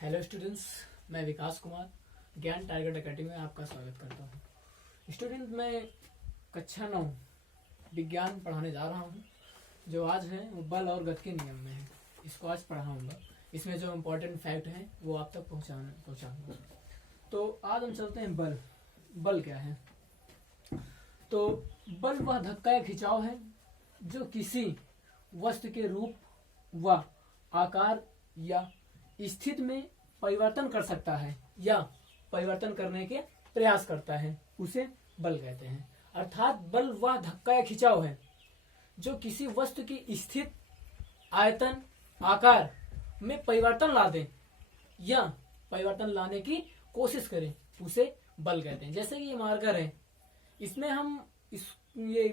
Hello students, मैं विकास कुमार ज्ञान target academy में आपका स्वागत करता हूँ। स्टूडेंट, मैं कक्षा 9 विज्ञान पढ़ाने जा रहा हूँ। जो आज है वो बल और गति के नियम में है। इसको आज पढ़ाऊँगा। इसमें जो इम्पोर्टेंट फैक्ट हैं वो आप तक पहुँचाऊँगा। तो आज हम चलते हैं बल। बल क्या है? तो बल वह धक्का या खिंचाव है जो किसी वस्तु के रूप व आकार या स्थिति में परिवर्तन कर सकता है या परिवर्तन करने के प्रयास करता है, उसे बल कहते हैं। अर्थात बल वह धक्का या खिंचाव है जो किसी वस्तु की स्थिति, आयतन, आकार में परिवर्तन ला दे या परिवर्तन लाने की कोशिश करे, उसे बल कहते हैं। जैसे कि ये मार्कर है, इसमें हम ये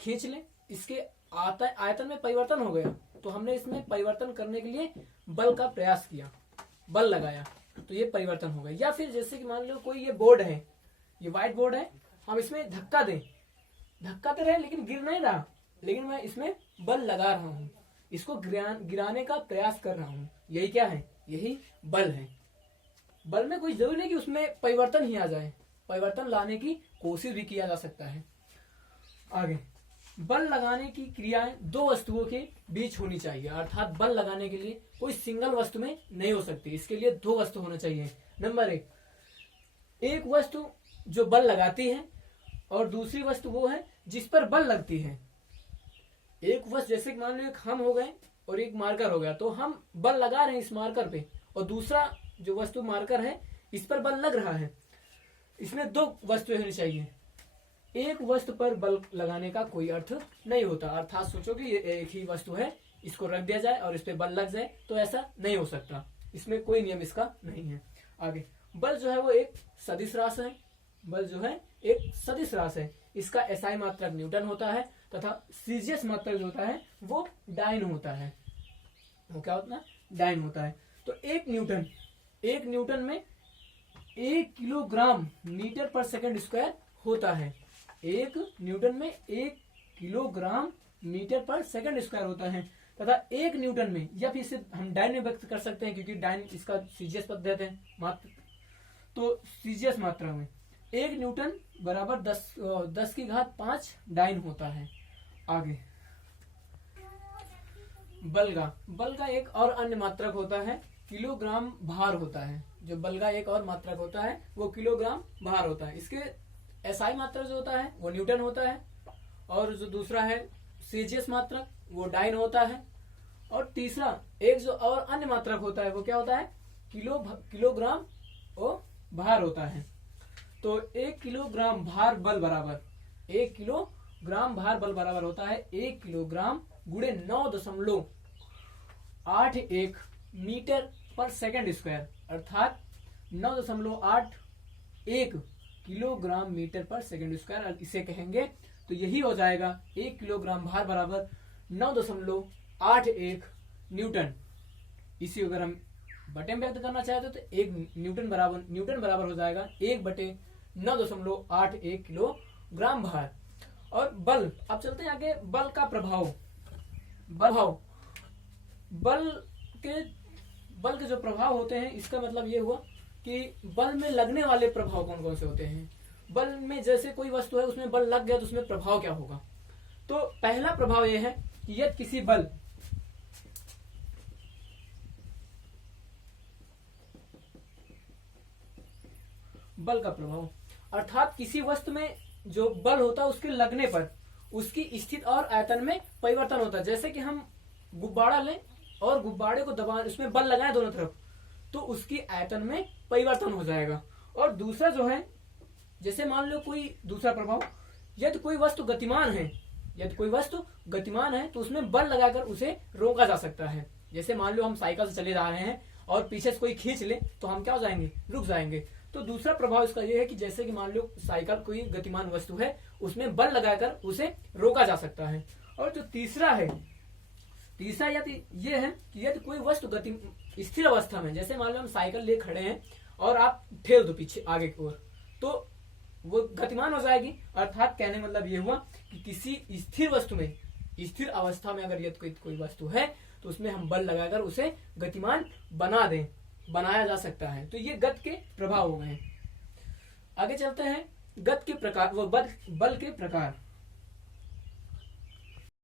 खींच लें, इसके आयतन में परिवर्तन हो गया तो हमने इसमें परिवर्तन करने के लिए बल का प्रयास किया, बल लगाया तो ये परिवर्तन हो गया। या फिर जैसे कि मान लो कोई ये बोर्ड है, ये व्हाइट बोर्ड है, हम इसमें धक्का दें, धक्का तो रहे लेकिन गिर नहीं रहा, लेकिन मैं इसमें बल लगा रहा हूँ, इसको गिराने का प्रयास कर रहा हूँ। यही क्या है? यही बल है। बल में कोई जरूरी नहीं कि उसमें परिवर्तन ही आ जाए, परिवर्तन लाने की कोशिश भी किया जा सकता है। आगे, बल लगाने की क्रियाएं दो वस्तुओं के बीच होनी चाहिए। अर्थात बल लगाने के लिए कोई सिंगल वस्तु में नहीं हो सकती, इसके लिए दो वस्तु होना चाहिए। नंबर एक वस्तु जो बल लगाती है और दूसरी वस्तु वो है जिस पर बल लगती है। एक वस्तु जैसे मान लो एक हम हो गए और एक मार्कर हो गया, तो हम बल लगा रहे हैं इस मार्कर पे और दूसरा जो वस्तु मार्कर है इस पर बल लग रहा है। इसमें दो वस्तुएं होनी चाहिए। एक वस्तु पर बल लगाने का कोई अर्थ नहीं होता। अर्थात सोचो कि ये एक ही वस्तु है, इसको रख दिया जाए और इस पे बल लग जाए, तो ऐसा नहीं हो सकता। इसमें कोई नियम इसका नहीं है। आगे, बल जो है वो एक सदिश राशि है। बल जो है एक सदिश राशि है। इसका एसआई मात्रक न्यूटन होता है तथा सीजीएस मात्रक जो होता है वो डाइन होता है। वो क्या होता है? डाइन होता है। तो एक न्यूटन में 1 किलोग्राम मीटर पर सेकंड स्क्वायर होता है। एक न्यूटन में 1 किलोग्राम मीटर पर सेकंड स्क्वायर होता है तथा एक न्यूटन में, या फिर इसे हम डाइन में व्यक्त कर सकते हैं क्योंकि डाइन इसका सीजीएस पद देते हैं मात्र, तो सीजीएस मात्रा में 1 न्यूटन बराबर 10 की घात 5 डाइन होता है। आगे, बल का एक और अन्य मात्रक होता है किलोग्राम भार होता है। जो बल का एक और मात्रक होता है वो किलोग्राम भार होता है। इसके एसआई मात्रक जो होता है वो न्यूटन होता है और जो दूसरा है सीजीएस मात्रक वो डाइन होता है। और तीसरा एक जो और अन्य मात्रक होता है वो क्या होता है? किलोग्राम वो भार होता है। तो 1 किलोग्राम भार बल बराबर 1 किलोग्राम भार बल बराबर होता है 1 किलोग्राम गुणे 9.81 मीटर पर सेकंड स्क्वायर। अर्थात 9.81 किलोग्राम मीटर पर सेकंड स्क्वायर इसे कहेंगे। तो यही हो जाएगा 1 किलोग्राम भार बराबर 9.81 न्यूटन। इसी अगर हम बटे में व्यक्त करना चाहते तो 1 न्यूटन बराबर हो जाएगा 1/9.81 किलोग्राम भार। और बल, अब चलते हैं आगे। बल का प्रभाव। बल के जो प्रभाव होते हैं, इसका मतलब ये हुआ कि बल में लगने वाले प्रभाव कौन कौन से होते हैं। बल में जैसे कोई वस्तु है उसमें बल लग गया तो उसमें प्रभाव क्या होगा? तो पहला प्रभाव यह है कि यदि किसी बल का प्रभाव, अर्थात किसी वस्तु में जो बल होता है उसके लगने पर उसकी स्थिति और आयतन में परिवर्तन होता है। जैसे कि हम गुब्बारा लें और गुब्बारे को दबा, उसमें बल लगाएं दोनों तरफ, तो उसकी आयतन में परिवर्तन हो जाएगा। और दूसरा जो है, जैसे मान लो कोई दूसरा प्रभाव, यदि कोई वस्तु गतिमान है तो उसमें बल लगाकर उसे रोका जा सकता है। जैसे मान लो हम साइकिल से चले जा रहे हैं और पीछे से कोई खींच ले तो हम क्या हो जाएंगे? रुक जाएंगे। तो दूसरा प्रभाव इसका यह है कि जैसे कि मान लो साइकिल कोई गतिमान वस्तु है, उसमें बल लगाकर उसे रोका जा सकता है। और जो तीसरा यदि ये है कि यदि कोई वस्तु स्थिर अवस्था में, जैसे मान लो हम साइकिल ले खड़े हैं और आप ठेल दो पीछे आगे की ओर, तो वो गतिमान हो जाएगी। अर्थात कहने का मतलब ये हुआ कि किसी स्थिर वस्तु में, स्थिर अवस्था में अगर यदि कोई वस्तु है तो उसमें हम बल लगाकर उसे गतिमान बनाया जा सकता है। तो ये गति के प्रभाव हो गए। आगे चलते हैं, गति के प्रकार व बल के प्रकार।